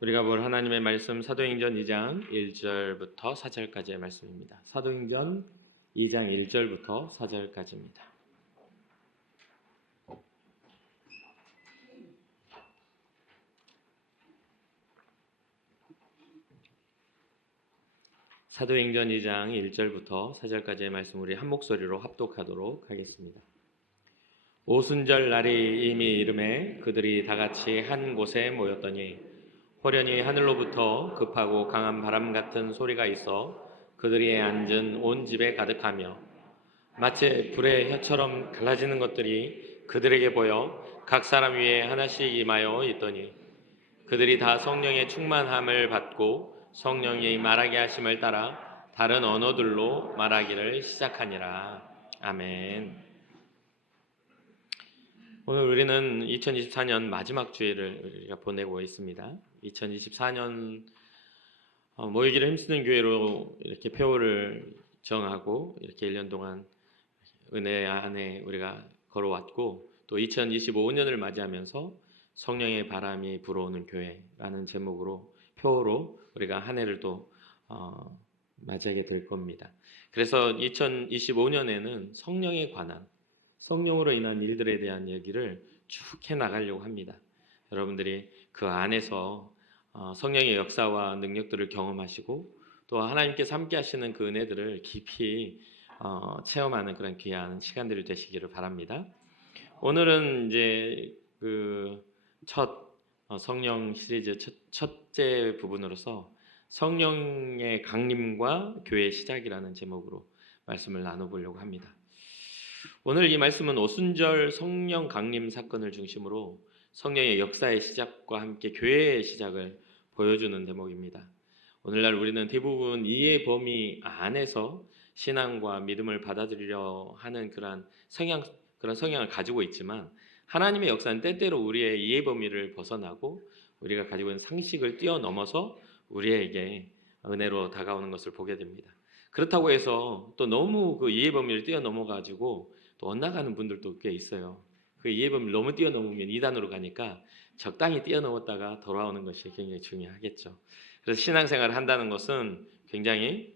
우리가 볼 하나님의 말씀 사도행전 2장 1절부터 4절까지의 말씀입니다. 사도행전 2장 1절부터 4절까지입니다. 사도행전 2장 1절부터 4절까지의 말씀 우리 한 목소리로 합독하도록 하겠습니다. 오순절 날이 이미 이름에 그들이 다 같이 한 곳에 모였더니 호련히 하늘로부터 급하고 강한 바람 같은 소리가 있어 그들이 앉은 온 집에 가득하며 마치 불의 혀처럼 갈라지는 것들이 그들에게 보여 각 사람 위에 하나씩 임하여 있더니 그들이 다 성령의 충만함을 받고 성령이 말하게 하심을 따라 다른 언어들로 말하기를 시작하니라. 아멘. 오늘 우리는 2024년 마지막 주일을 우리가 보내고 있습니다. 2024년 모이기를 힘쓰는 교회로 이렇게 표어를 정하고 이렇게 1년 동안 은혜 안에 우리가 걸어왔고, 또 2025년을 맞이하면서 성령의 바람이 불어오는 교회라는 제목으로 표어로 우리가 한 해를 또 맞이하게 될 겁니다. 그래서 2025년에는 성령에 관한, 성령으로 인한 일들에 대한 얘기를 쭉 해나가려고 합니다. 여러분들이 그 안에서 성령의 역사와 능력들을 경험하시고 또 하나님께서 함께 하시는 그 은혜들을 깊이 체험하는 그런 귀한 시간들이 되시기를 바랍니다. 오늘은 이제 그 첫 성령 시리즈 첫째 부분으로서 성령의 강림과 교회의 시작이라는 제목으로 말씀을 나눠보려고 합니다. 오늘 이 말씀은 오순절 성령 강림 사건을 중심으로 성령의 역사의 시작과 함께 교회의 시작을 보여주는 대목입니다. 오늘날 우리는 대부분 이해 범위 안에서 신앙과 믿음을 받아들이려 하는 그런 성향을 가지고 있지만, 하나님의 역사는 때때로 우리의 이해 범위를 벗어나고 우리가 가지고 있는 상식을 뛰어넘어서 우리에게 은혜로 다가오는 것을 보게 됩니다. 그렇다고 해서 또 너무 그 이해 범위를 뛰어넘어 가지고 또 엇나가는 분들도 꽤 있어요. 그 이해 범위를 너무 뛰어넘으면 이단으로 가니까 적당히 뛰어넘었다가 돌아오는 것이 굉장히 중요하겠죠. 그래서 신앙생활을 한다는 것은 굉장히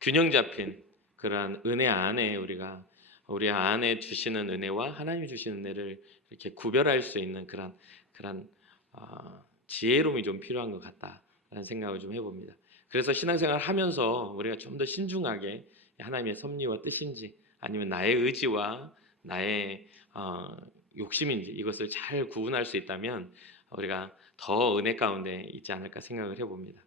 균형 잡힌 그러한 은혜 안에 우리가 우리 안에 주시는 은혜와 하나님이 주시는 은혜를 이렇게 구별할 수 있는 그런 지혜로움이 좀 필요한 것 같다라는 생각을 좀 해봅니다. 그래서 신앙생활을 하면서 우리가 좀 더 신중하게 하나님의 섭리와 뜻인지 아니면 나의 의지와 나의 욕심인지 이것을 잘 구분할 수 있다면 우리가 더 은혜 가운데 있지 않을까 생각을 해봅니다.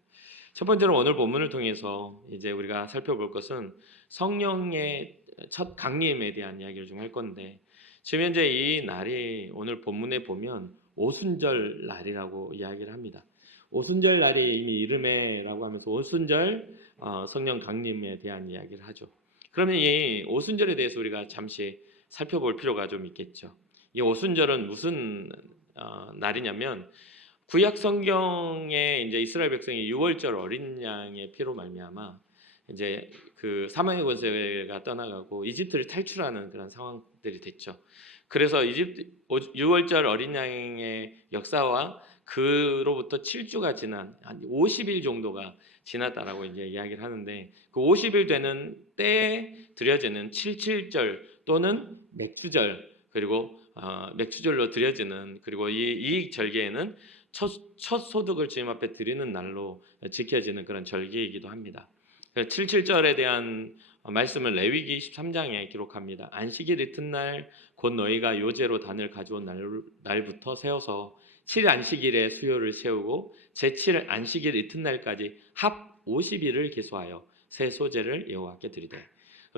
첫 번째로 오늘 본문을 통해서 이제 우리가 살펴볼 것은 성령의 첫 강림에 대한 이야기를 좀 할 건데, 지금 현재 이 날이 오늘 본문에 보면 오순절 날이라고 이야기를 합니다. 오순절 날이 이미 이름에라고 하면서 오순절 성령 강림에 대한 이야기를 하죠. 그러면 이 오순절에 대해서 우리가 잠시 살펴볼 필요가 좀 있겠죠. 이 오순절은 무슨 날이냐면, 구약 성경에 이제 이스라엘 백성이 유월절 어린 양의 피로 말미암아 이제 그 사망의 권세가 떠나가고 이집트를 탈출하는 그런 상황들이 됐죠. 그래서 유월절 어린 양의 역사와 그로부터 7주가 지난 한 50일 정도가 지났다라고 이제 이야기를 하는데, 그 50일 되는 때에 드려지는 77절 또는 맥주절, 그리고 맥주절로 드려지는, 그리고 이 절기에는 첫 소득을 주님 앞에 드리는 날로 지켜지는 그런 절기이기도 합니다. 77절에 대한 말씀을 레위기 23장에 기록합니다. 안식일 이튿날 곧 너희가 요제로 단을 가져온 날부터 세워서 7안식일에 수요를 세우고 제7 안식일 이튿날까지 합 50일을 기수하여 새 소제를 여호와께 드리되,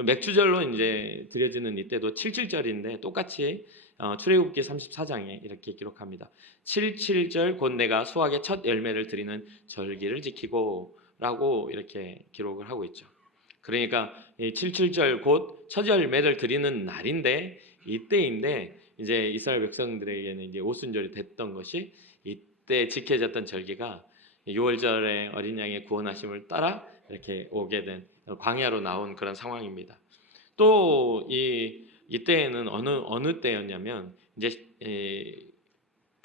맥주절로 이제 드려지는 이때도 77절인데 똑같이 출애굽기 34장에 이렇게 기록합니다. 77절 곧 내가 수확의 첫 열매를 드리는 절기를 지키고 라고 이렇게 기록을 하고 있죠. 그러니까 이 77절 곧 첫 열매를 드리는 날인데, 이때인데 이제 이스라엘 백성들에게는 이제 오순절이 됐던 것이 이때 지켜졌던 절기가 6월절의 어린 양의 구원하심을 따라 이렇게 오게 된 광야로 나온 그런 상황입니다. 또 이때에는 어느 때였냐면 이제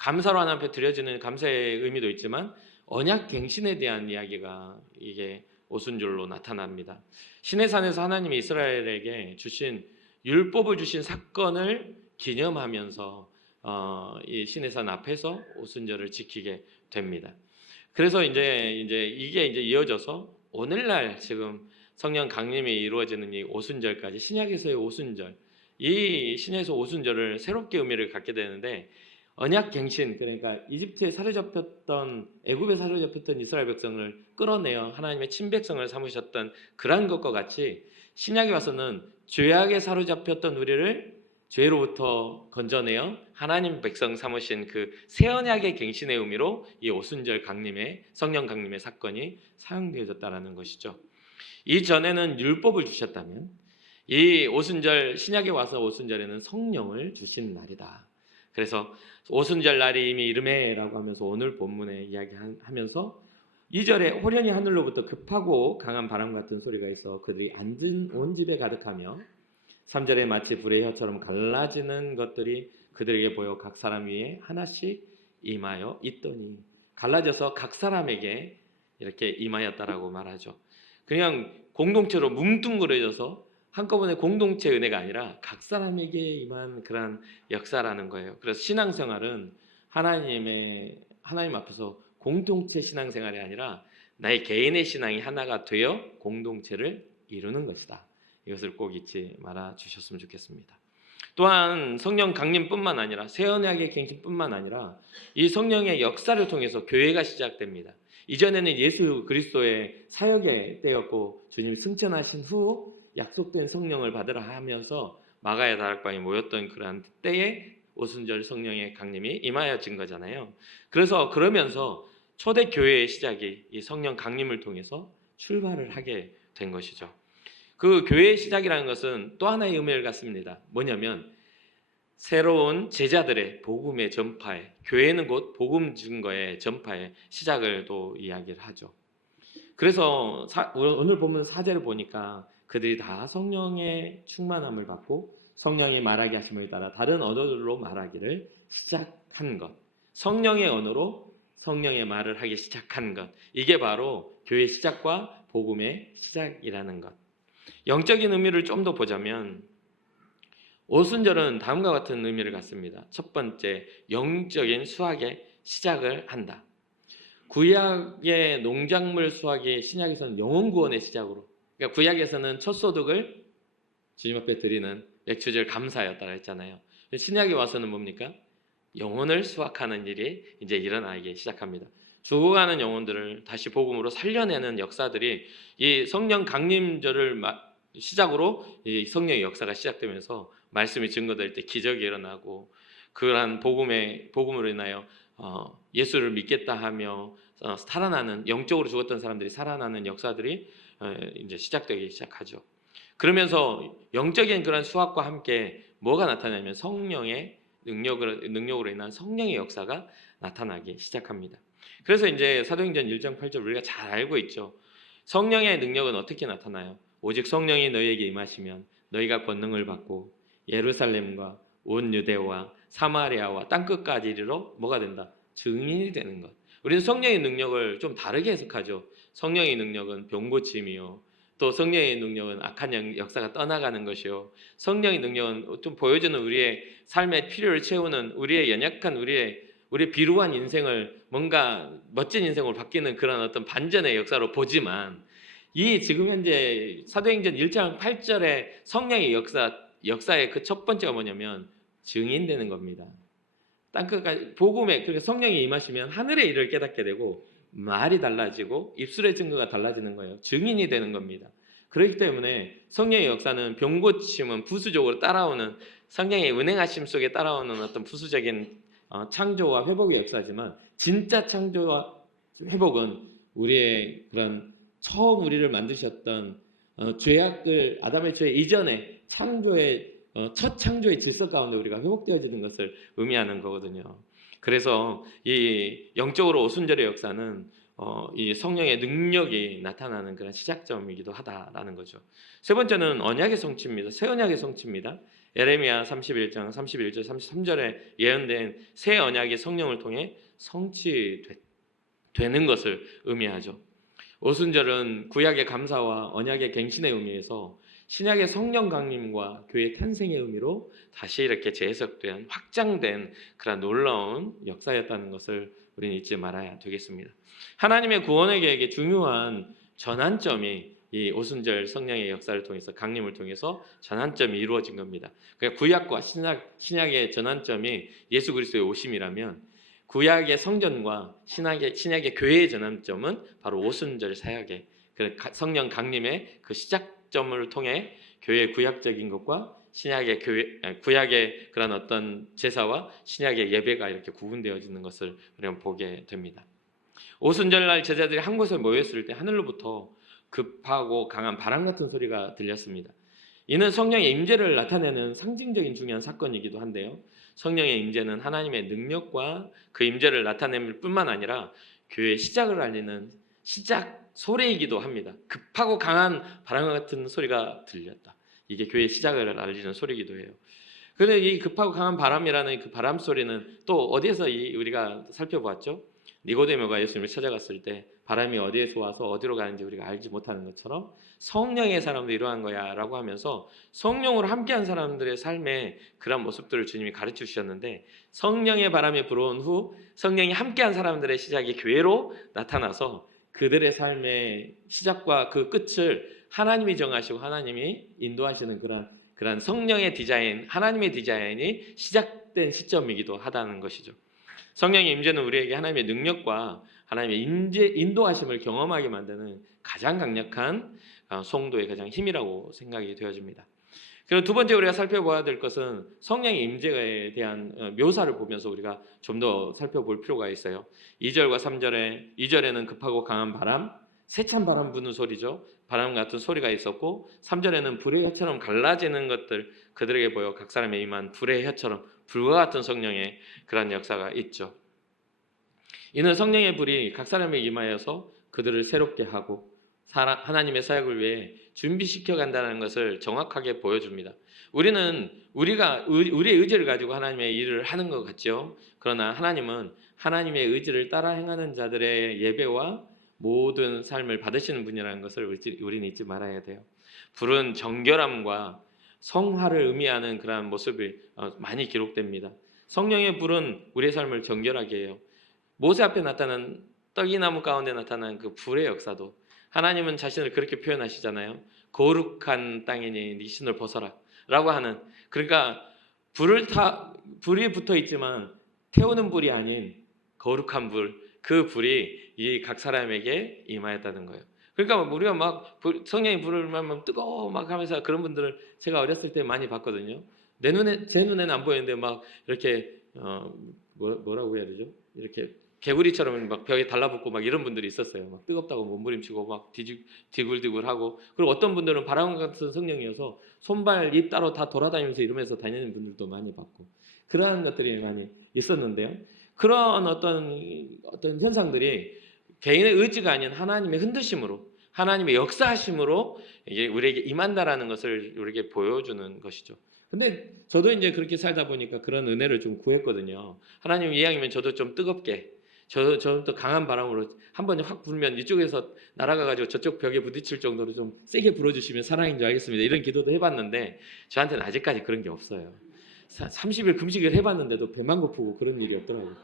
감사로 하나님 앞에 드려지는 감사의 의미도 있지만 언약 갱신에 대한 이야기가 이게 오순절로 나타납니다. 시내산에서 하나님이 이스라엘에게 주신 율법을 주신 사건을 기념하면서 이 시내산 앞에서 오순절을 지키게 됩니다. 그래서 이제 이게 이어져서 오늘날 지금 성령 강림이 이루어지는 이 오순절까지 신약에서의 오순절, 이 신약에서 오순절을 새롭게 의미를 갖게 되는데 언약 갱신, 그러니까 이집트에 사로잡혔던 애굽에 사로잡혔던 이스라엘 백성을 끌어내어 하나님의 친백성을 삼으셨던 그러한 것과 같이 신약에 와서는 죄악에 사로잡혔던 우리를 죄로부터 건져내어 하나님 백성 삼으신 그 새 언약의 갱신의 의미로 이 오순절 강림의 성령 강림의 사건이 사용되어졌다라는 것이죠. 이전에는 율법을 주셨다면 이 오순절, 신약에 와서 오순절에는 성령을 주신 날이다. 그래서 오순절 날이 이미 이르매라고 하면서 오늘 본문에 이야기하면서 2절에 호련히 하늘로부터 급하고 강한 바람 같은 소리가 있어 그들이 앉은 온 집에 가득하며 3절에 마치 불의 혀처럼 갈라지는 것들이 그들에게 보여 각 사람 위에 하나씩 임하여 있더니, 갈라져서 각 사람에게 이렇게 임하였다라고 말하죠. 그냥 공동체로 뭉뚱그려져서 한꺼번에 공동체 은혜가 아니라 각 사람에게 임한 그런 역사라는 거예요. 그래서 신앙생활은 하나님 앞에서 공동체 신앙생활이 아니라 나의 개인의 신앙이 하나가 되어 공동체를 이루는 것이다. 이것을 꼭 잊지 말아 주셨으면 좋겠습니다. 또한 성령 강림뿐만 아니라 새 언약의 갱신뿐만 아니라 이 성령의 역사를 통해서 교회가 시작됩니다. 이전에는 예수 그리스도의 사역의 때였고 주님이 승천하신 후 약속된 성령을 받으라 하면서 마가야 다락방에 모였던 그러한 때에 오순절 성령의 강림이 임하여진 거잖아요. 그러면서 초대 교회의 시작이 이 성령 강림을 통해서 출발을 하게 된 것이죠. 그 교회의 시작이라는 것은 또 하나의 의미를 갖습니다. 뭐냐면 새로운 제자들의 복음의 전파에, 교회는 곧 복음 증거의 전파의 시작을 또 이야기를 하죠. 그래서 오늘 보면 4절을 보니까 그들이 다 성령의 충만함을 받고 성령이 말하게 하심을 따라 다른 언어들로 말하기를 시작한 것, 성령의 언어로 성령의 말을 하기 시작한 것, 이게 바로 교회의 시작과 복음의 시작이라는 것. 영적인 의미를 좀 더 보자면 오순절은 다음과 같은 의미를 갖습니다. 첫 번째, 영적인 수확의 시작을 한다. 구약의 농작물 수확이 신약에서는 영혼 구원의 시작으로, 그러니까 구약에서는 첫 소득을 주님 앞에 드리는 맥주절 감사였다고 했잖아요. 신약에 와서는 뭡니까? 영혼을 수확하는 일이 이제 일어나기 시작합니다. 죽어가는 영혼들을 다시 복음으로 살려내는 역사들이 이 성령 강림절을 시작으로 이 성령의 역사가 시작되면서 말씀이 증거될 때 기적이 일어나고 그러한 복음으로 인하여 예수를 믿겠다 하며 살아나는, 영적으로 죽었던 사람들이 살아나는 역사들이 이제 시작되기 시작하죠. 그러면서 영적인 그런 수확과 함께 뭐가 나타나냐면 성령의 능력으로 인한 성령의 역사가 나타나기 시작합니다. 그래서 이제 사도행전 1장 8절 우리가 잘 알고 있죠. 성령의 능력은 어떻게 나타나요? 오직 성령이 너희에게 임하시면 너희가 권능을 받고 예루살렘과 온 유대와 사마리아와 땅끝까지 이르러 뭐가 된다? 증인이 되는 것. 우리는 성령의 능력을 좀 다르게 해석하죠. 성령의 능력은 병 고침이요, 또 성령의 능력은 악한 역사가 떠나가는 것이요, 성령의 능력은 좀 보여주는 우리의 삶의 필요를 채우는 우리의 연약한 우리의 비루한 인생을 뭔가 멋진 인생으로 바뀌는 그런 어떤 반전의 역사로 보지만, 이 지금 현재 사도행전 1장 8절의 성령의 역사의 그 첫 번째가 뭐냐면 증인되는 겁니다. 땅끝까지 복음에, 그러니까 성령이 임하시면 하늘의 일을 깨닫게 되고 말이 달라지고 입술의 증거가 달라지는 거예요. 증인이 되는 겁니다. 그렇기 때문에 성령의 역사는 병 고침은 부수적으로 따라오는, 성령의 은행하심 속에 따라오는 어떤 부수적인 창조와 회복의 역사지만, 진짜 창조와 회복은 우리의 그런 처음 우리를 만드셨던 죄악들, 아담의 죄 이전에 창조의 첫 창조의 질서 가운데 우리가 회복되어지는 것을 의미하는 거거든요. 그래서 이 영적으로 오순절의 역사는 이 성령의 능력이 나타나는 그런 시작점이기도 하다라는 거죠. 세 번째는 언약의 성취입니다. 새 언약의 성취입니다. 예레미야 31장 31절 33절에 예언된 새 언약이 성령을 통해 성취되는 것을 의미하죠. 오순절은 구약의 감사와 언약의 갱신의 의미에서 신약의 성령 강림과 교회 탄생의 의미로 다시 이렇게 재해석된 확장된 그런 놀라운 역사였다는 것을 우리는 잊지 말아야 되겠습니다. 하나님의 구원의 계획의 중요한 전환점이 이 오순절 성령의 역사를 통해서 강림을 통해서 전환점이 이루어진 겁니다. 그러니까 구약과 신약의 전환점이 예수 그리스도의 오심이라면 구약의 성전과 신약의 교회의 전환점은 바로 오순절 사역의 성령 강림의 그 시작점을 통해 교회의 구약적인 것과 신약의 구약의 그런 어떤 제사와 신약의 예배가 이렇게 구분되어지는 것을 우리가 보게 됩니다. 오순절날 제자들이 한 곳에 모였을 때 하늘로부터 급하고 강한 바람 같은 소리가 들렸습니다. 이는 성령의 임재를 나타내는 상징적인 중요한 사건이기도 한데요. 성령의 임재는 하나님의 능력과 그 임재를 나타낼 뿐만 아니라 교회의 시작을 알리는 시작 소리이기도 합니다. 급하고 강한 바람 같은 소리가 들렸다. 이게 교회의 시작을 알리는 소리이기도 해요. 그런데 이 급하고 강한 바람이라는 그 바람 소리는 또 어디에서 우리가 살펴보았죠? 니고데모가 예수님을 찾아갔을 때 바람이 어디에서 와서 어디로 가는지 우리가 알지 못하는 것처럼 성령의 사람도 이러한 거야 라고 하면서 성령으로 함께한 사람들의 삶의 그런 모습들을 주님이 가르쳐 주셨는데, 성령의 바람이 불어온 후 성령이 함께한 사람들의 시작이 교회로 나타나서 그들의 삶의 시작과 그 끝을 하나님이 정하시고 하나님이 인도하시는 그런 성령의 디자인, 하나님의 디자인이 시작된 시점이기도 하다는 것이죠. 성령의 임재는 우리에게 하나님의 능력과 하나님의 인도하심을 경험하게 만드는 가장 강력한 성도의 가장 힘이라고 생각이 되어집니다. 그리고 두 번째 우리가 살펴봐야 될 것은 성령의 임재에 대한 묘사를 보면서 우리가 좀 더 살펴볼 필요가 있어요. 2절과 3절에 2절에는 급하고 강한 바람, 세찬 바람 부는 소리죠. 바람 같은 소리가 있었고 3절에는 불의 혀처럼 갈라지는 것들 그들에게 보여 각 사람의 임한 불의 혀처럼 불과 같은 성령의 그런 역사가 있죠. 이는 성령의 불이 각 사람에게 임하여서 그들을 새롭게 하고 하나님의 사역을 위해 준비시켜 간다는 것을 정확하게 보여줍니다. 우리는 우리의 의지를 가지고 하나님의 일을 하는 것 같죠. 그러나 하나님은 하나님의 의지를 따라 행하는 자들의 예배와 모든 삶을 받으시는 분이라는 것을 우리는 잊지 말아야 돼요. 불은 정결함과 성화를 의미하는 그러한 모습이 많이 기록됩니다. 성령의 불은 우리의 삶을 정결하게 해요. 모세 앞에 나타난 떡이나무 가운데 나타난 그 불의 역사도 하나님은 자신을 그렇게 표현하시잖아요. 거룩한 땅이니 네 신을 벗어라 라고 하는, 그러니까 불이 붙어 있지만 태우는 불이 아닌 거룩한 불, 그 불이 이 각 사람에게 임하였다는 거예요. 그러니까 우리가 막 성령의 불을 막 뜨거워 막 하면서 그런 분들을 제가 어렸을 때 많이 봤거든요. 제 눈에는 안 보이는데 막 이렇게 뭐라고 해야 되죠? 이렇게 개구리처럼 막 벽에 달라붙고 막 이런 분들이 있었어요. 막 뜨겁다고 몸부림치고 막 디굴디굴하고, 그리고 어떤 분들은 바람 같은 성령이어서 손발 입 따로 다 돌아다니면서 이러면서 다니는 분들도 많이 봤고, 그러한 것들이 많이 있었는데요. 그런 어떤 현상들이 개인의 의지가 아닌 하나님의 흔드심으로, 하나님의 역사하심으로 이게 우리에게 임한다라는 것을 우리에게 보여주는 것이죠. 근데 저도 이제 그렇게 살다 보니까 그런 은혜를 좀 구했거든요. 하나님 이왕이면 저도 좀 뜨겁게, 저는 또 강한 바람으로 한 번 확 불면 이쪽에서 날아가가지고 저쪽 벽에 부딪힐 정도로 좀 세게 불어주시면 사랑인 줄 알겠습니다. 이런 기도도 해봤는데 저한테는 아직까지 그런 게 없어요. 30일 금식을 해봤는데도 배만 고프고 그런 일이 없더라고요.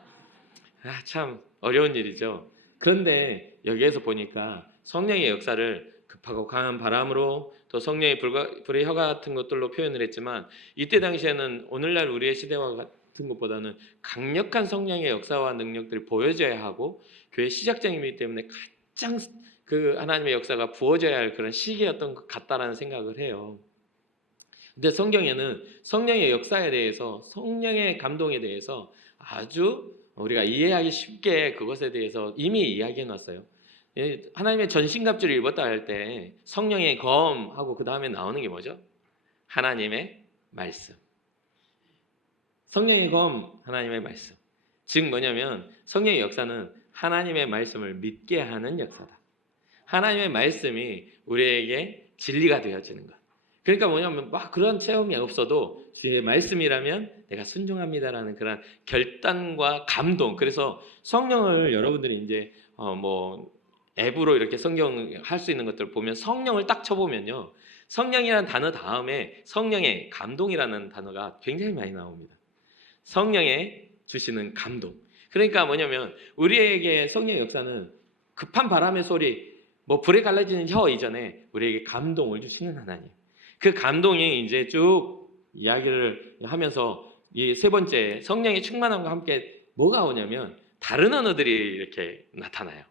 참 어려운 일이죠. 그런데 여기에서 보니까 성령의 역사를 급하고 강한 바람으로 또 성령의 불의 혀 같은 것들로 표현을 했지만, 이때 당시에는 오늘날 우리의 시대와 같은 것보다는 강력한 성령의 역사와 능력들이 보여져야 하고 교회 시작점이기 때문에 가장 그 하나님의 역사가 부어져야 할 그런 시기였던 것 같다라는 생각을 해요. 근데 성경에는 성령의 역사에 대해서, 성령의 감동에 대해서 아주 우리가 이해하기 쉽게 그것에 대해서 이미 이야기해 놨어요. 하나님의 전신갑주를 입었다 할 때 성령의 검하고 그 다음에 나오는 게 뭐죠? 하나님의 말씀. 성령의 검, 하나님의 말씀. 즉 뭐냐면 성령의 역사는 하나님의 말씀을 믿게 하는 역사다. 하나님의 말씀이 우리에게 진리가 되어지는 것. 그러니까 뭐냐면 막 그런 체험이 없어도 주의 말씀이라면 내가 순종합니다라는 그런 결단과 감동. 그래서 성령을 여러분들이 이제 뭐 앱으로 이렇게 성경 할 수 있는 것들을 보면 성령을 딱 쳐보면요. 성령이라는 단어 다음에 성령의 감동이라는 단어가 굉장히 많이 나옵니다. 성령의 주시는 감동. 그러니까 뭐냐면 우리에게 성령의 역사는 급한 바람의 소리, 뭐 불에 갈라지는 혀 이전에 우리에게 감동을 주시는 하나님. 그 감동이 이제 쭉 이야기를 하면서 이 세 번째 성령의 충만함과 함께 뭐가 오냐면 다른 언어들이 이렇게 나타나요.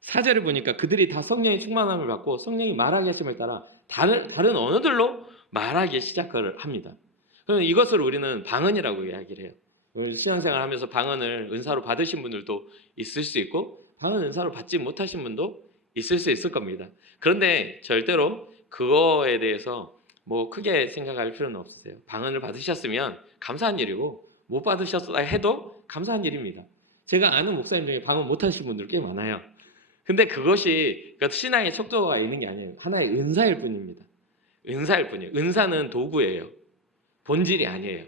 4절을 보니까 그들이 다 성령의 충만함을 받고 성령이 말하게 하심을 따라 다른 언어들로 말하기 시작을 합니다. 그럼 이것을 우리는 방언이라고 이야기를 해요. 신앙생활 하면서 방언을 은사로 받으신 분들도 있을 수 있고 방언 은사로 받지 못하신 분도 있을 수 있을 겁니다. 그런데 절대로 그거에 대해서 뭐 크게 생각할 필요는 없으세요. 방언을 받으셨으면 감사한 일이고 못 받으셨다 해도 감사한 일입니다. 제가 아는 목사님 중에 방언 못하신 분들 꽤 많아요. 근데 그것이 신앙의 척도가 있는 게 아니에요. 하나의 은사일 뿐입니다. 은사일 뿐이에요. 은사는 도구예요. 본질이 아니에요.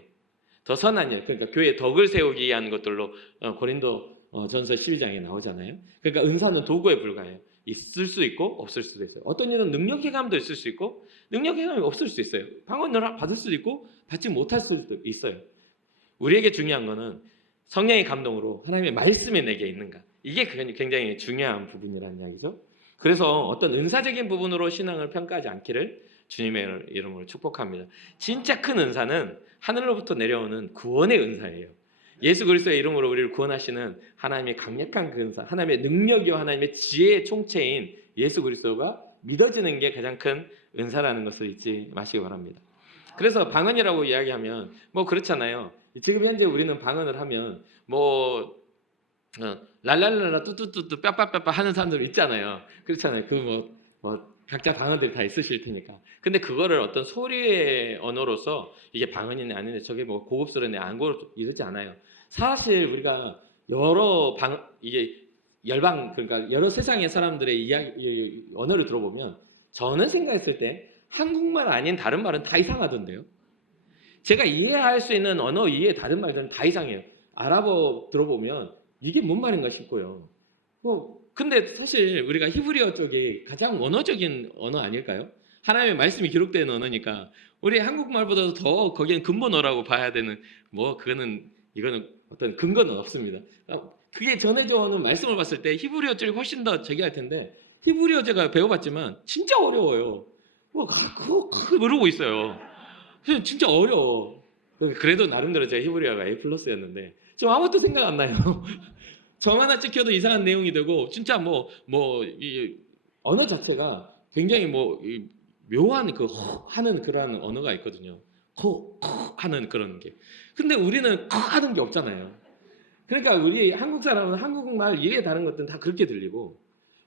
더 선한 일, 그러니까 교회에 덕을 세우기 위한 것들로 고린도 전서 12장에 나오잖아요. 그러니까 은사는 도구에 불과해요. 있을 수 있고 없을 수도 있어요. 어떤 일은 능력 해감도 있을 수 있고 능력 해감이 없을 수 있어요. 방언을 받을 수도 있고 받지 못할 수도 있어요. 우리에게 중요한 거는 성령의 감동으로 하나님의 말씀이 내게 있는가. 이게 굉장히 중요한 부분이라는 이야기죠. 그래서 어떤 은사적인 부분으로 신앙을 평가하지 않기를 주님의 이름으로 축복합니다. 진짜 큰 은사는 하늘로부터 내려오는 구원의 은사예요. 예수 그리스도의 이름으로 우리를 구원하시는 하나님의 강력한 그 은사, 하나님의 능력이요 하나님의 지혜의 총체인 예수 그리스도가 믿어지는 게 가장 큰 은사라는 것을 잊지 마시기 바랍니다. 그래서 방언이라고 이야기하면 뭐 그렇잖아요. 지금 현재 우리는 방언을 하면 뭐 랄랄랄라 뚜뚜뚜뚜 뼈빠뼈빠 하는 사람들 있잖아요. 그렇잖아요. 그 뭐 각자 방언들이 다 있으실 테니까. 근데 그거를 어떤 소리의 언어로서 이게 방언이네 아니네 저게 뭐 고급스러네 안 고급 이러지 않아요. 사실 우리가 여러 이게 그러니까 여러 세상의 사람들의 이야기 언어를 들어보면 저는 생각했을 때 한국말 아닌 다른 말은 다 이상하던데요. 제가 이해할 수 있는 언어 이외의 다른 말들은 다 이상해요. 아랍어 들어보면 이게 뭔 말인가 싶고요. 근데 사실 우리가 히브리어 쪽이 가장 원어적인 언어 아닐까요? 하나님의 말씀이 기록된 언어니까 우리 한국말보다도 더 거기는 근본어라고 봐야 되는 이거는 어떤 근거는 없습니다. 그게 전해져 오는 말씀을 봤을 때 히브리어 쪽이 훨씬 더 저기 할 텐데 히브리어 제가 배워봤지만 진짜 어려워요. 그거 모르고 있어요. 진짜 어려워. 그래도 나름대로 제가 히브리어가 A+였는데 좀 아무것도 생각 안 나요. 점 하나 찍혀도 이상한 내용이 되고 진짜 이 언어 자체가 굉장히 묘한 하는 그런 언어가 있거든요. 하는 그런 게. 근데 우리는 하는 게 없잖아요. 그러니까 우리 한국 사람은 한국말 이해 다른 것들은 다 그렇게 들리고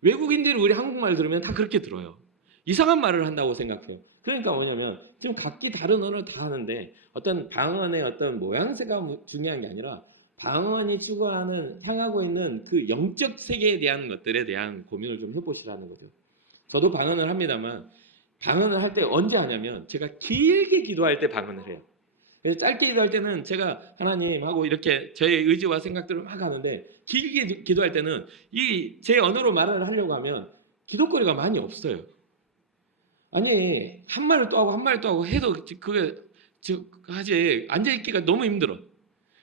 외국인들이 우리 한국말 들으면 다 그렇게 들어요. 이상한 말을 한다고 생각해요. 그러니까 뭐냐면 지금 각기 다른 언어를 다 하는데 어떤 방언의 어떤 모양새가 중요한 게 아니라 방언이 향하고 있는 그 영적 세계에 대한 것들에 대한 고민을 좀 해보시라는 거죠. 저도 방언을 합니다만 방언을 할 때 언제 하냐면 제가 길게 기도할 때 방언을 해요. 그래서 짧게 기도할 때는 제가 하나님하고 이렇게 저의 의지와 생각들을 막 하는데 길게 기도할 때는 제 언어로 말을 하려고 하면 기도거리가 많이 없어요. 아니 한 말을 또 하고 한 말을 또 하고 해도 그게 하지 앉아있기가 너무 힘들어.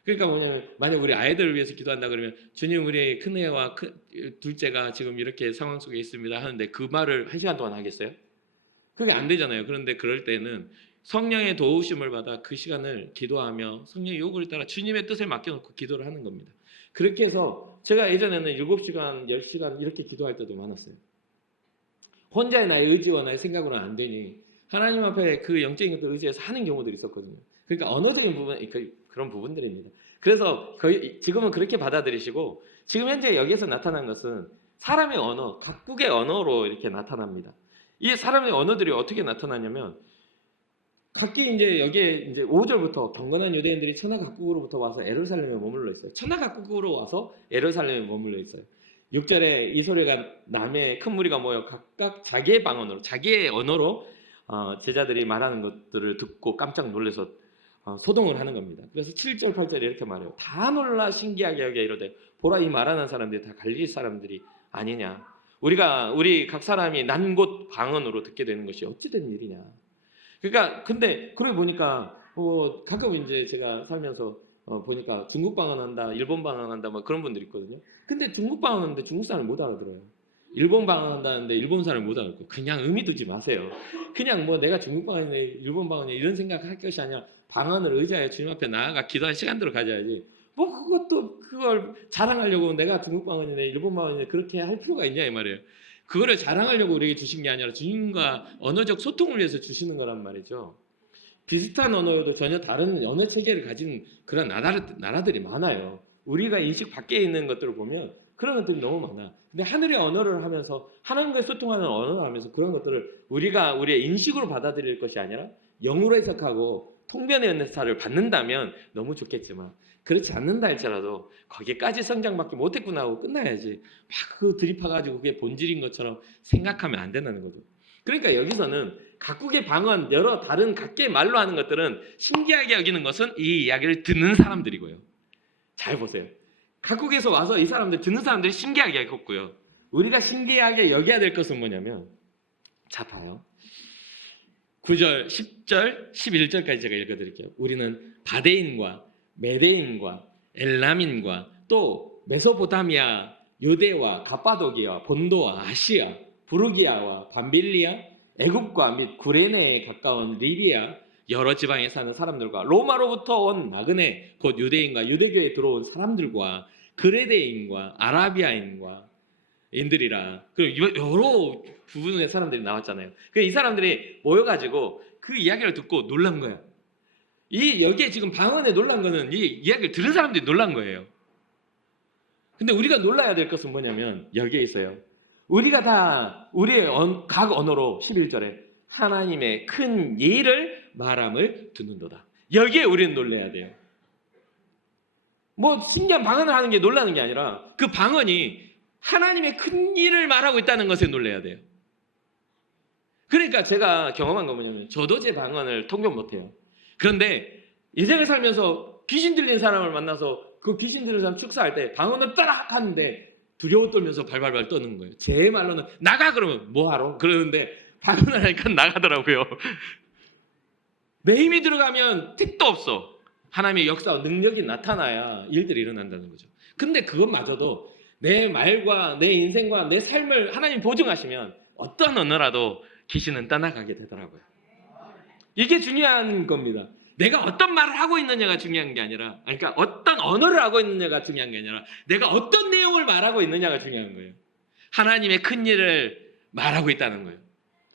그러니까 뭐냐면 만약 우리 아이들을 위해서 기도한다 그러면 주님 우리 큰애와 둘째가 지금 이렇게 상황 속에 있습니다 하는데 그 말을 1시간 동안 하겠어요? 그게 안 되잖아요. 그런데 그럴 때는 성령의 도우심을 받아 그 시간을 기도하며 성령의 요구를 따라 주님의 뜻에 맡겨놓고 기도를 하는 겁니다. 그렇게 해서 제가 예전에는 7시간, 10시간 이렇게 기도할 때도 많았어요. 혼자의 나의 의지와 나의 생각으로는 안 되니 하나님 앞에 그 영적인 것을 의지해서 하는 경우들이 있었거든요. 그러니까 언어적인 부분, 그런 부분들입니다. 그래서 지금은 그렇게 받아들이시고 지금 현재 여기에서 나타난 것은 사람의 언어, 각국의 언어로 이렇게 나타납니다. 이 사람의 언어들이 어떻게 나타나냐면 각기 이제 여기에 이제 5절부터 경건한 유대인들이 천하 각국으로부터 와서 예루살렘에 머물러 있어요. 천하 각국으로 와서 예루살렘에 머물러 있어요. 6절에 이 소리가 남의 큰 무리가 모여 각각 자기의 방언으로 자기의 언어로 제자들이 말하는 것들을 듣고 깜짝 놀라서 소동을 하는 겁니다. 그래서 7절, 8절에 이렇게 말해요. 다 놀라 신기하게 여겨 이르되 보라, 이 말하는 사람들이 다 갈릴리 사람들이 아니냐. 우리 각 사람이 난 곳 방언으로 듣게 되는 것이 어찌 된 일이냐. 그러니까 근데 그러고 보니까 가끔 이제 제가 살면서 보니까 중국 방언 한다, 일본 방언 한다, 뭐 그런 분들이 있거든요. 근데 중국 방언 하는데 중국 사람을 못 알아들어요. 일본 방언 한다는데 일본 사람을 못 알아듣고. 그냥 의미 두지 마세요. 그냥 뭐 내가 중국 방언이네, 일본 방언이네 이런 생각할 것이 아니라 방언을 의지하여 주님 앞에 나아가 기도할 시간들을 가져야지. 뭐 그걸 자랑하려고 내가 중국 방언이네, 일본 방언이네 그렇게 할 필요가 있냐 이 말이에요. 그거를 자랑하려고 우리에게 주신 게 아니라 주님과 언어적 소통을 위해서 주시는 거란 말이죠. 비슷한 언어여도 전혀 다른 언어 체계를 가진 그런 나라들이 많아요. 우리가 인식 밖에 있는 것들을 보면 그런 것들이 너무 많아. 근데 하늘의 언어를 하면서 하나님과 소통하는 언어를 하면서 그런 것들을 우리가 우리의 인식으로 받아들일 것이 아니라 영으로 해석하고 통변의 은사를 받는다면 너무 좋겠지만 그렇지 않는다 할지라도 거기까지 성장밖에 못했구나 하고 끝나야지 막 그 들이파가지고 그게 본질인 것처럼 생각하면 안 된다는 거죠. 그러니까 여기서는 각국의 방언, 여러 다른 각계의 말로 하는 것들은 신기하게 여기는 것은 이 이야기를 듣는 사람들이고요. 잘 보세요. 각국에서 와서 이 사람들 듣는 사람들이 신기하게 여겼고요. 우리가 신기하게 여겨야 될 것은 뭐냐면, 자 봐요. 9절, 10절, 11절까지 제가 읽어드릴게요. 우리는 바데인과 메데인과 엘람인과 또 메소포타미아, 유대와 갑바도기아, 본도와 아시아, 부르기아와 밤빌리아, 애굽과 및 구레네에 가까운 리비아 여러 지방에 사는 사람들과 로마로부터 온 나그네 곧 유대인과 유대교에 들어온 사람들과 그레데인과 아라비아인과 인들이라. 그리고 여러 부분의 사람들이 나왔잖아요. 이 사람들이 모여가지고 그 이야기를 듣고 놀란 거예요. 여기에 지금 방언에 놀란 거는 이 이야기를 들은 사람들이 놀란 거예요. 근데 우리가 놀라야 될 것은 뭐냐면 여기에 있어요. 우리가 다 우리의 각 언어로 11절에 하나님의 큰 일을 말함을 듣는도다. 여기에 우리는 놀라야 돼요. 뭐 신기한 방언을 하는 게 놀라는 게 아니라 그 방언이 하나님의 큰 일을 말하고 있다는 것에 놀라야 돼요. 그러니까 제가 경험한 건 뭐냐면 저도 제 방언을 통변 못해요. 그런데 인생을 살면서 귀신 들린 사람을 만나서 그 귀신 들린 사람 축사할 때 방언을 따락 하는데 두려워 떨면서 발발발 떠는 거예요. 제 말로는 나가 그러면 뭐하러? 그러는데 방언을 하니까 나가더라고요. 내 힘이 들어가면 택도 없어. 하나님의 역사와 능력이 나타나야 일들이 일어난다는 거죠. 근데 그것마저도 내 말과 내 인생과 내 삶을 하나님 보증하시면 어떤 언어라도 귀신은 떠나가게 되더라고요. 이게 중요한 겁니다. 내가 어떤 말을 하고 있느냐가 중요한 게 아니라, 그러니까 어떤 언어를 하고 있느냐가 중요한 게 아니라 내가 어떤 내용을 말하고 있느냐가 중요한 거예요. 하나님의 큰 일을 말하고 있다는 거예요.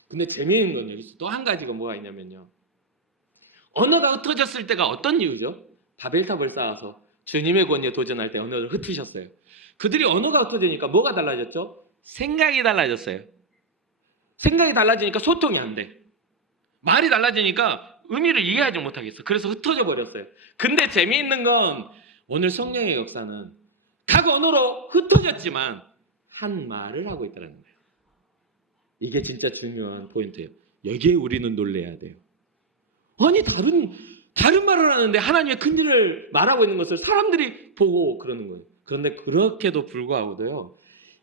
근데 재미있는 건 여기서 또 한 가지가 뭐가 있냐면요. 언어가 흩어졌을 때가 어떤 이유죠? 바벨탑을 쌓아서 주님의 권위에 도전할 때 언어를 흩으셨어요. 그들이 언어가 흩어지니까 뭐가 달라졌죠? 생각이 달라졌어요. 생각이 달라지니까 소통이 안 돼. 말이 달라지니까 의미를 이해하지 못하겠어. 그래서 흩어져 버렸어요. 근데 재미있는 건 오늘 성령의 역사는 각 언어로 흩어졌지만 한 말을 하고 있다는 거예요. 이게 진짜 중요한 포인트예요. 여기에 우리는 놀라야 돼요. 아니 다른 말을 하는데 하나님의 큰 일을 말하고 있는 것을 사람들이 보고 그러는 거예요. 그런데 그렇게도 불구하고도요.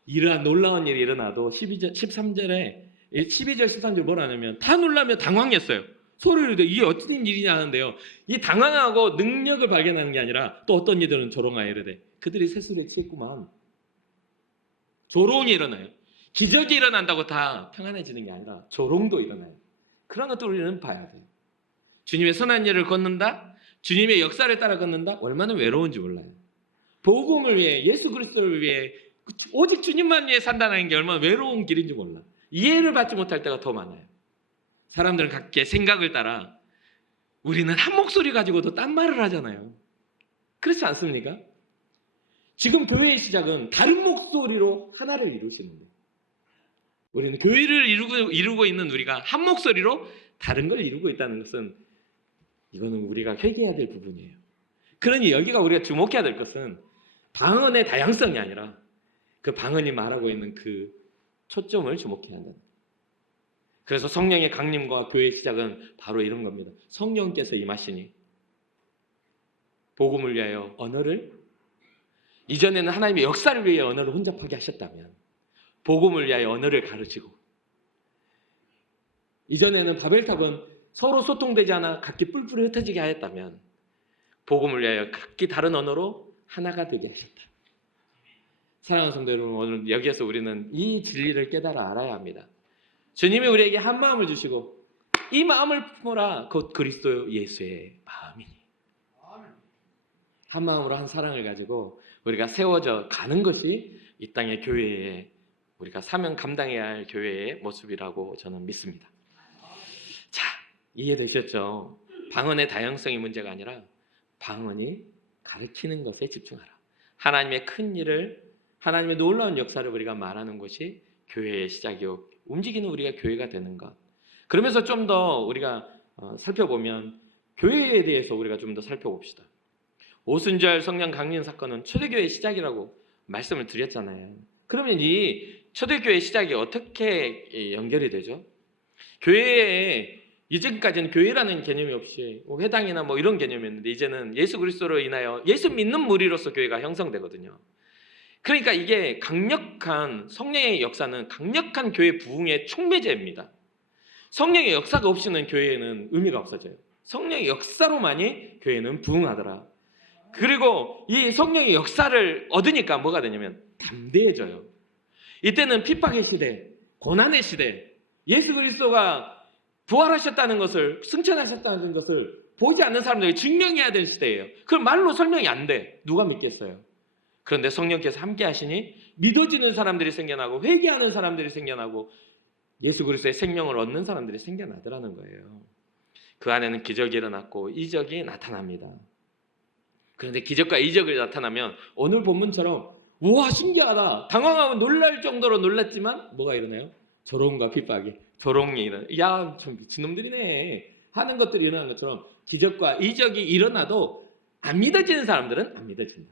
이러한 놀라운 일이 일어나도 13절에 12절 13절 뭐라 하냐면 다 놀라며 당황했어요. 소리를 내고 이게 어떤 일이냐 하는데요. 이 당황하고 능력을 발견하는 게 아니라 또 어떤 이들은 조롱하여 이르되 그들이 새술에 취했구만. 조롱이 일어나요. 기적이 일어난다고 다 평안해지는 게 아니라 조롱도 일어나요. 그런 것도 우리는 봐야 돼요. 주님의 선한 일을 걷는다? 주님의 역사를 따라 걷는다? 얼마나 외로운지 몰라요. 복음을 위해 예수 그리스도를 위해 오직 주님만 위해 산다는 게 얼마나 외로운 길인지 몰라. 이해를 받지 못할 때가 더 많아요. 사람들은 각기 생각을 따라 우리는 한 목소리 가지고도 딴 말을 하잖아요. 그렇지 않습니까? 지금 교회의 시작은 다른 목소리로 하나를 이루시는 거예요. 우리는 교회를 이루고 있는 우리가 한 목소리로 다른 걸 이루고 있다는 것은 이거는 우리가 회개해야 될 부분이에요. 그러니 여기가 우리가 주목해야 될 것은 방언의 다양성이 아니라 그 방언이 말하고 있는 그 초점을 주목해야 한다. 그래서 성령의 강림과 교회의 시작은 바로 이런 겁니다. 성령께서 임하시니 복음을 위하여 언어를, 이전에는 하나님의 역사를 위해 언어를 혼잡하게 하셨다면 복음을 위하여 언어를 가르치고, 이전에는 바벨탑은 서로 소통되지 않아 각기 뿔뿔이 흩어지게 하였다면 복음을 위하여 각기 다른 언어로 하나가 되게 하셨다. 사랑하는 성도 여러분, 오늘 여기에서 우리는 이 진리를 깨달아 알아야 합니다. 주님이 우리에게 한 마음을 주시고 이 마음을 품어라, 곧 그리스도 예수의 마음이니. 한 마음으로 한 사랑을 가지고 우리가 세워져 가는 것이 이 땅의 교회에, 우리가 사명 감당해야 할 교회의 모습이라고 저는 믿습니다. 자, 이해되셨죠? 방언의 다양성이 문제가 아니라 방언이 가르치는 것에 집중하라. 하나님의 큰 일을, 하나님의 놀라운 역사를 우리가 말하는 것이 교회의 시작이요, 움직이는 우리가 교회가 되는 것. 그러면서 좀 더 우리가 살펴보면 교회에 대해서 우리가 좀 더 살펴봅시다. 오순절 성령 강림 사건은 초대교회의 시작이라고 말씀을 드렸잖아요. 그러면 이 초대교회의 시작이 어떻게 연결이 되죠? 교회에, 이전까지는 교회라는 개념이 없이 회당이나 뭐 이런 개념이었는데 이제는 예수 그리스도로 인하여 예수 믿는 무리로서 교회가 형성되거든요. 그러니까 이게 강력한 성령의 역사는 강력한 교회 부흥의 촉매제입니다. 성령의 역사가 없이는 교회에는 의미가 없어져요. 성령의 역사로만이 교회는 부흥하더라. 그리고 이 성령의 역사를 얻으니까 뭐가 되냐면 담대해져요. 이때는 핍박의 시대, 고난의 시대, 예수 그리스도가 부활하셨다는 것을, 승천하셨다는 것을 보지 않는 사람들에게 증명해야 될 시대예요. 그럼 말로 설명이 안 돼. 누가 믿겠어요? 그런데 성령께서 함께 하시니 믿어지는 사람들이 생겨나고 회개하는 사람들이 생겨나고 예수 그리스도의 생명을 얻는 사람들이 생겨나더라는 거예요. 그 안에는 기적이 일어났고 이적이 나타납니다. 그런데 기적과 이적이 나타나면 오늘 본문처럼 우와 신기하다, 당황하고 놀랄 정도로 놀랐지만 뭐가 일어나요? 조롱과 핍박이, 조롱이 일어나, 야, 좀 미친놈들이네 하는 것들이 일어나는 것처럼 기적과 이적이 일어나도 안 믿어지는 사람들은 안 믿어진다.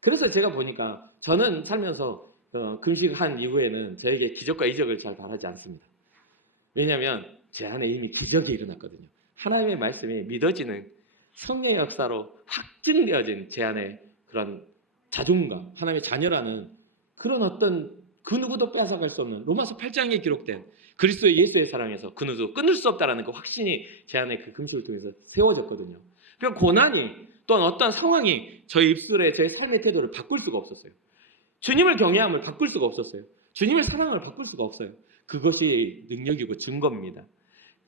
그래서 제가 보니까 저는 살면서 금식한 이후에는 저에게 기적과 이적을 잘 바라지 않습니다. 왜냐하면 제 안에 이미 기적이 일어났거든요. 하나님의 말씀이 믿어지는 성령의 역사로 확증되어진 제 안에 그런 자존감, 하나님의 자녀라는 그런 어떤 그 누구도 뺏어갈 수 없는 로마서 8장에 기록된 그리스도의 예수의 사랑에서 그 누구도 끊을 수 없다라는 그 확신이 제 안에 그 금식을 통해서 세워졌거든요. 그리고 고난이 또는 어떤 상황이 저의 입술에 제 삶의 태도를 바꿀 수가 없었어요. 주님을 경외함을 바꿀 수가 없었어요. 주님의 사랑을 바꿀 수가 없어요. 그것이 능력이고 증거입니다.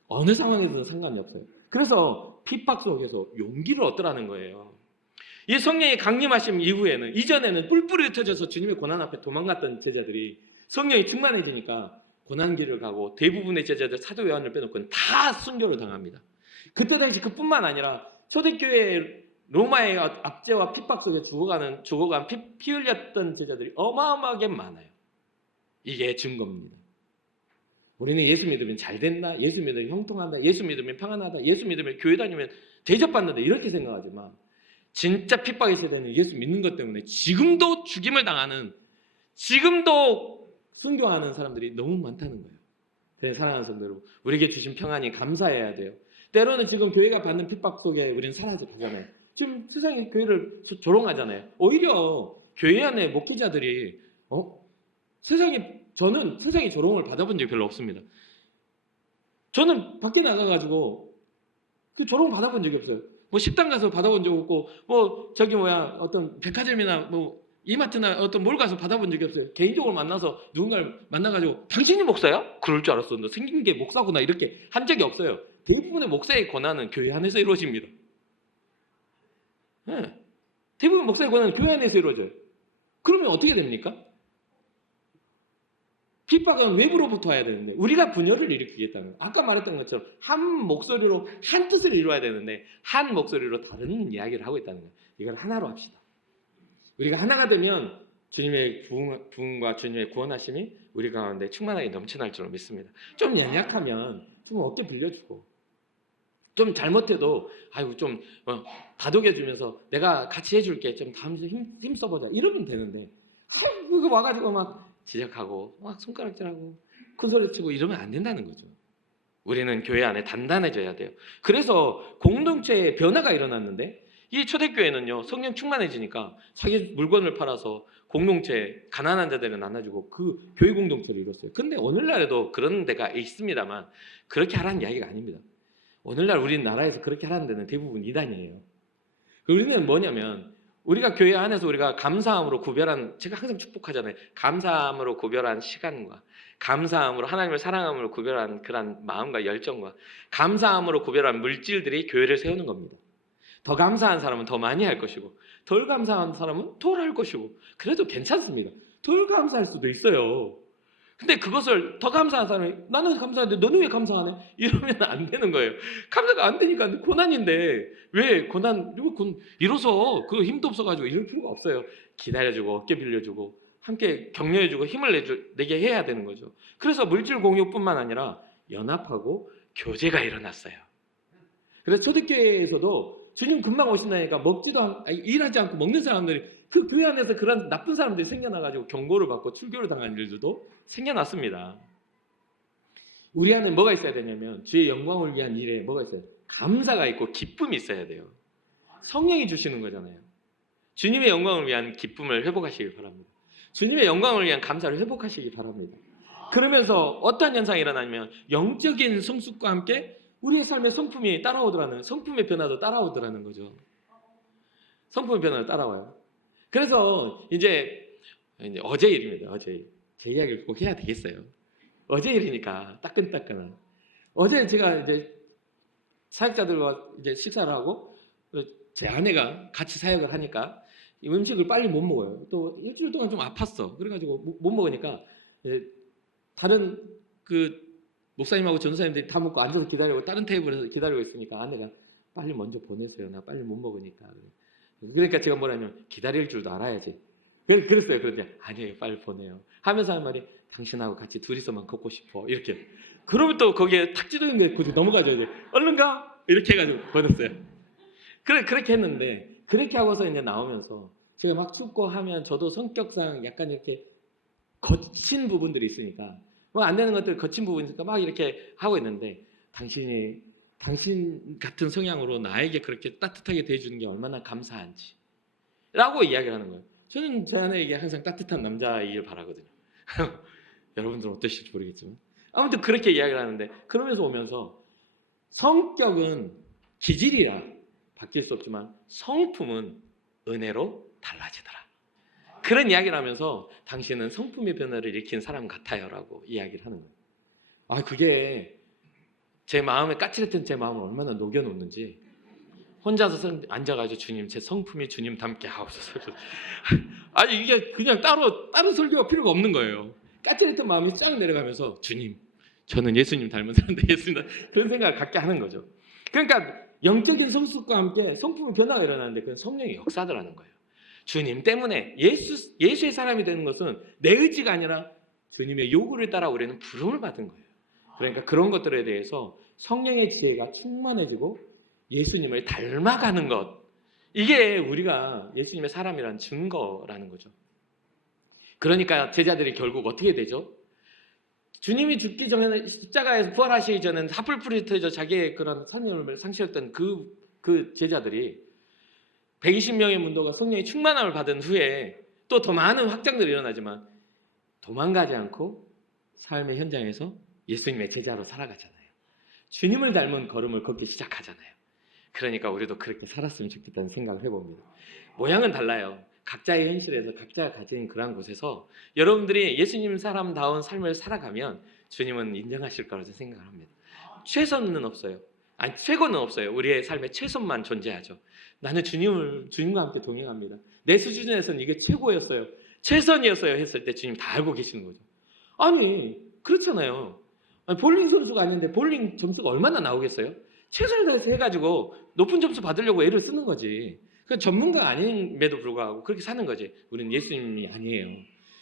어느 상황에서도 상관이 없어요. 그래서 핍박 속에서 용기를 얻더라는 거예요. 이 성령이 강림하심 이후에는, 이전에는 뿔뿔이 흩어져서 주님의 고난 앞에 도망갔던 제자들이 성령이 충만해지니까 고난길을 가고 대부분의 제자들, 사도 요한을 빼놓고는 다 순교를 당합니다. 그때 당시 그뿐만 아니라 초대교회 로마의 압제와 핍박 속에 죽어간 피 흘렸던 제자들이 어마어마하게 많아요. 이게 증거입니다. 우리는 예수 믿으면 잘 된다, 예수 믿으면 형통한다, 예수 믿으면 평안하다, 예수 믿으면 교회 다니면 대접받는다 이렇게 생각하지만 진짜 핍박의 세대는 예수 믿는 것 때문에 지금도 죽임을 당하는, 지금도 순교하는 사람들이 너무 많다는 거예요. 그래서 사랑하는 성도 여러분, 우리에게 주신 평안이 감사해야 돼요. 때로는 지금 교회가 받는 핍박 속에 우리는 사라져 가잖아요. 지금 세상이 교회를 조롱하잖아요. 오히려 교회 안에 목회자들이 저는 세상의 조롱을 받아본 적이 별로 없습니다. 저는 밖에 나가가지고 그 조롱 받아본 적이 없어요. 뭐 식당 가서 받아본 적 없고, 뭐 어떤 백화점이나 뭐 이마트나 어떤 몰 가서 받아본 적이 없어요. 개인적으로 만나서 누군가를 만나가지고 당신이 목사야? 그럴 줄 알았어. 너 생긴 게 목사구나 이렇게 한 적이 없어요. 대부분의 목사의 권한은 교회 안에서 이루어집니다. 네. 대부분 목사의 권한은 교회 안에서 이루어져요. 그러면 어떻게 됩니까? 핍박은 외부로부터 와야 되는데 우리가 분열을 일으키겠다는, 아까 말했던 것처럼 한 목소리로 한 뜻을 이루어야 되는데 한 목소리로 다른 이야기를 하고 있다는 거예요. 이걸 하나로 합시다. 우리가 하나가 되면 주님의 부흥과 주님의 구원하심이 우리 가운데 충만하게 넘쳐날 줄로 믿습니다. 좀 연약하면 좀 어깨 빌려주고, 좀 잘못해도 좀 다독여주면서 내가 같이 해줄게, 좀 다음 주에 힘 써보자 이러면 되는데 그거 와가지고 막 지적하고 막 손가락질하고 큰 소리 치고 이러면 안 된다는 거죠. 우리는 교회 안에 단단해져야 돼요. 그래서 공동체의 변화가 일어났는데 이 초대교회는요, 성령 충만해지니까 자기 물건을 팔아서 공동체 가난한 자들을 나눠주고 그 교회 공동체를 이뤘어요. 근데 오늘날에도 그런 데가 있습니다만 그렇게 하라는 이야기가 아닙니다. 오늘날 우리나라에서 그렇게 하라는 데는 대부분 이단이에요. 우리는 뭐냐면 우리가 교회 안에서 우리가 감사함으로 구별한, 제가 항상 축복하잖아요. 감사함으로 구별한 시간과 감사함으로 하나님을 사랑함으로 구별한 그런 마음과 열정과 감사함으로 구별한 물질들이 교회를 세우는 겁니다. 더 감사한 사람은 더 많이 할 것이고 덜 감사한 사람은 덜 할 것이고 그래도 괜찮습니다. 덜 감사할 수도 있어요. 근데 그것을 더 감사한 사람이 나는 감사한데 너는 왜 감사하네? 이러면 안 되는 거예요. 감사가 안 되니까 고난인데 왜 고난 이로써 그 힘도 없어가지고 이럴 필요가 없어요. 기다려주고 어깨 빌려주고 함께 격려해주고 힘을 내게 해야 되는 거죠. 그래서 물질 공유뿐만 아니라 연합하고 교제가 일어났어요. 그래서 초대교회에서도 주님 금방 오신다니까 일하지 않고 먹는 사람들이 그 교회 안에서 그런 나쁜 사람들이 생겨나가지고 경고를 받고 출교를 당한 일들도 생겨났습니다. 우리 안에 뭐가 있어야 되냐면 주의 영광을 위한 일에 뭐가 있어요? 감사가 있고 기쁨이 있어야 돼요. 성령이 주시는 거잖아요. 주님의 영광을 위한 기쁨을 회복하시길 바랍니다. 주님의 영광을 위한 감사를 회복하시기 바랍니다. 그러면서 어떠한 현상이 일어나냐면 영적인 성숙과 함께 우리의 삶의 성품이 따라오더라는, 성품의 변화도 따라오더라는 거죠. 성품의 변화도 따라와요. 그래서 이제 어제 일입니다. 어제 제 이야기를 꼭 해야 되겠어요. 어제 일이니까 따끈따끈한. 어제 제가 이제 사역자들과 이제 식사를 하고 제 아내가 같이 사역을 하니까 이 음식을 빨리 못 먹어요. 또 일주일 동안 좀 아팠어. 그래가지고 못 먹으니까 다른 그 목사님하고 전사님들이 다 먹고 앉아서 기다리고 다른 테이블에서 기다리고 있으니까 아내가 빨리 먼저 보내세요. 나 빨리 못 먹으니까. 그러니까 제가 뭐라냐면 기다릴 줄도 알아야지. 그랬어요. 그런데 아니에요. 빨리 보내요. 하면서 하는 말이 당신하고 같이 둘이서만 걷고 싶어. 이렇게. 그러면 또 거기에 탁 찌르는 게 굳이 넘어가죠. 이제. 얼른 가! 이렇게 해가지고 보냈어요. 그렇게 했는데 그렇게 하고서 이제 나오면서 제가 막 춥고 하면 저도 성격상 약간 이렇게 거친 부분들이 있으니까 뭐 안 되는 것들 거친 부분이니까 막 이렇게 하고 있는데 당신 같은 성향으로 나에게 그렇게 따뜻하게 대해주는 게 얼마나 감사한지 라고 이야기를 하는 거예요. 저는 제 아내에게 항상 따뜻한 남자이길 바라거든요. 여러분들은 어떠실지 모르겠지만 아무튼 그렇게 이야기를 하는데 그러면서 오면서 성격은 기질이라 바뀔 수 없지만 성품은 은혜로 달라지더라. 그런 이야기를 하면서 당신은 성품의 변화를 일으킨 사람 같아요 라고 이야기를 하는 거예요. 아, 그게 제 마음에 까칠했던 제 마음을 얼마나 녹여놓는지 혼자서 앉아가지고 주님 제 성품이 주님 닮게 하옵소서. 아니 이게 그냥 따로 설교가 필요가 없는 거예요. 까칠했던 마음이 쫙 내려가면서 주님 저는 예수님 닮은 사람인데 예수님 그런 생각을 갖게 하는 거죠. 그러니까 영적인 성숙과 함께 성품의 변화가 일어나는데 그건 성령의 역사더라는 거예요. 주님 때문에 예수의 사람이 되는 것은 내 의지가 아니라 주님의 요구를 따라 우리는 부름을 받은 거예요. 그러니까 그런 것들에 대해서 성령의 지혜가 충만해지고 예수님을 닮아가는 것, 이게 우리가 예수님의 사람이라는 증거라는 거죠. 그러니까 제자들이 결국 어떻게 되죠? 주님이 죽기 전에 십자가에서 부활하시기 전에 핫불 뿌리트져 자기의 그런 삶을 상실했던 그 제자들이 120명의 문도가 성령의 충만함을 받은 후에 또 더 많은 확장들이 일어나지만 도망가지 않고 삶의 현장에서 예수님의 제자로 살아가잖아요. 주님을 닮은 걸음을 걷기 시작하잖아요. 그러니까 우리도 그렇게 살았으면 좋겠다는 생각을 해봅니다. 모양은 달라요. 각자의 현실에서 각자가 가진 그런 곳에서 여러분들이 예수님 사람다운 삶을 살아가면 주님은 인정하실 거라고 생각을 합니다. 최선은 없어요. 아니 최고는 없어요. 우리의 삶에 최선만 존재하죠. 나는 주님과 함께 동행합니다. 내 수준에서는 이게 최고였어요. 최선이었어요 했을 때 주님 다 알고 계시는 거죠. 아니 그렇잖아요. 아니, 볼링 선수가 아닌데 볼링 점수가 얼마나 나오겠어요? 최선을 다해서 해가지고 높은 점수 받으려고 애를 쓰는 거지. 그 전문가 아님에도 불구하고 그렇게 사는 거지. 우리는 예수님이 아니에요.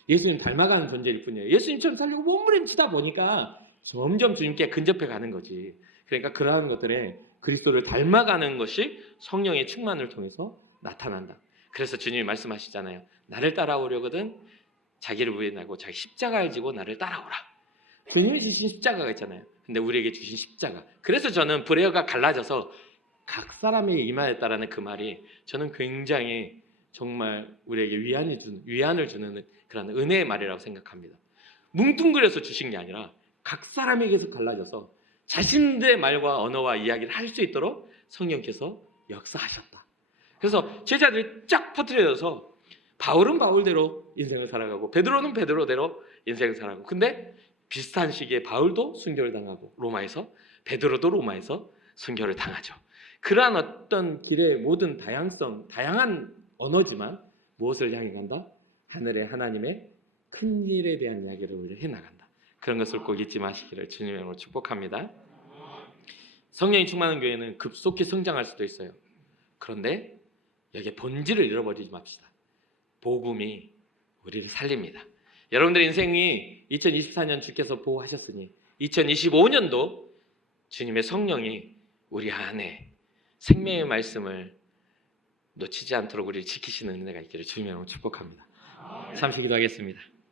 예수님 닮아가는 존재일 뿐이에요. 예수님처럼 살려고 몸부림치다 보니까 점점 주님께 근접해 가는 거지. 그러니까 그러한 것들에 그리스도를 닮아가는 것이 성령의 충만을 통해서 나타난다. 그래서 주님이 말씀하시잖아요. 나를 따라오려거든 자기를 부인하고 자기 십자가를 지고 나를 따라오라. 주님이 주신 십자가가 있잖아요. 근데 우리에게 주신 십자가. 그래서 저는 브레어가 갈라져서 각 사람에게 임하였다라는 그 말이 저는 굉장히 정말 우리에게 위안을 주는 그런 은혜의 말이라고 생각합니다. 뭉뚱그려서 주신 게 아니라 각 사람에게서 갈라져서 자신들의 말과 언어와 이야기를 할 수 있도록 성령께서 역사하셨다. 그래서 제자들이 쫙 퍼뜨려져서 바울은 바울대로 인생을 살아가고 베드로는 베드로대로 인생을 살아가고, 근데 비슷한 시기에 바울도 순교를 당하고 베드로도 로마에서 순교를 당하죠. 그러한 어떤 길의 모든 다양한 언어지만 무엇을 향해 간다? 하늘의 하나님의 큰 일에 대한 이야기를 우리가 해나간다. 그런 것을 꼭 잊지 마시기를 주님의 이름으로 축복합니다. 성령이 충만한 교회는 급속히 성장할 수도 있어요. 그런데 여기에 본질을 잃어버리지 맙시다. 복음이 우리를 살립니다. 여러분들의 인생이 2024년 주께서 보호하셨으니 2025년도 주님의 성령이 우리 안에 생명의 말씀을 놓치지 않도록 우리를 지키시는 은혜가 있기를 주님의 이름으로 축복합니다. 잠시 기도하겠습니다.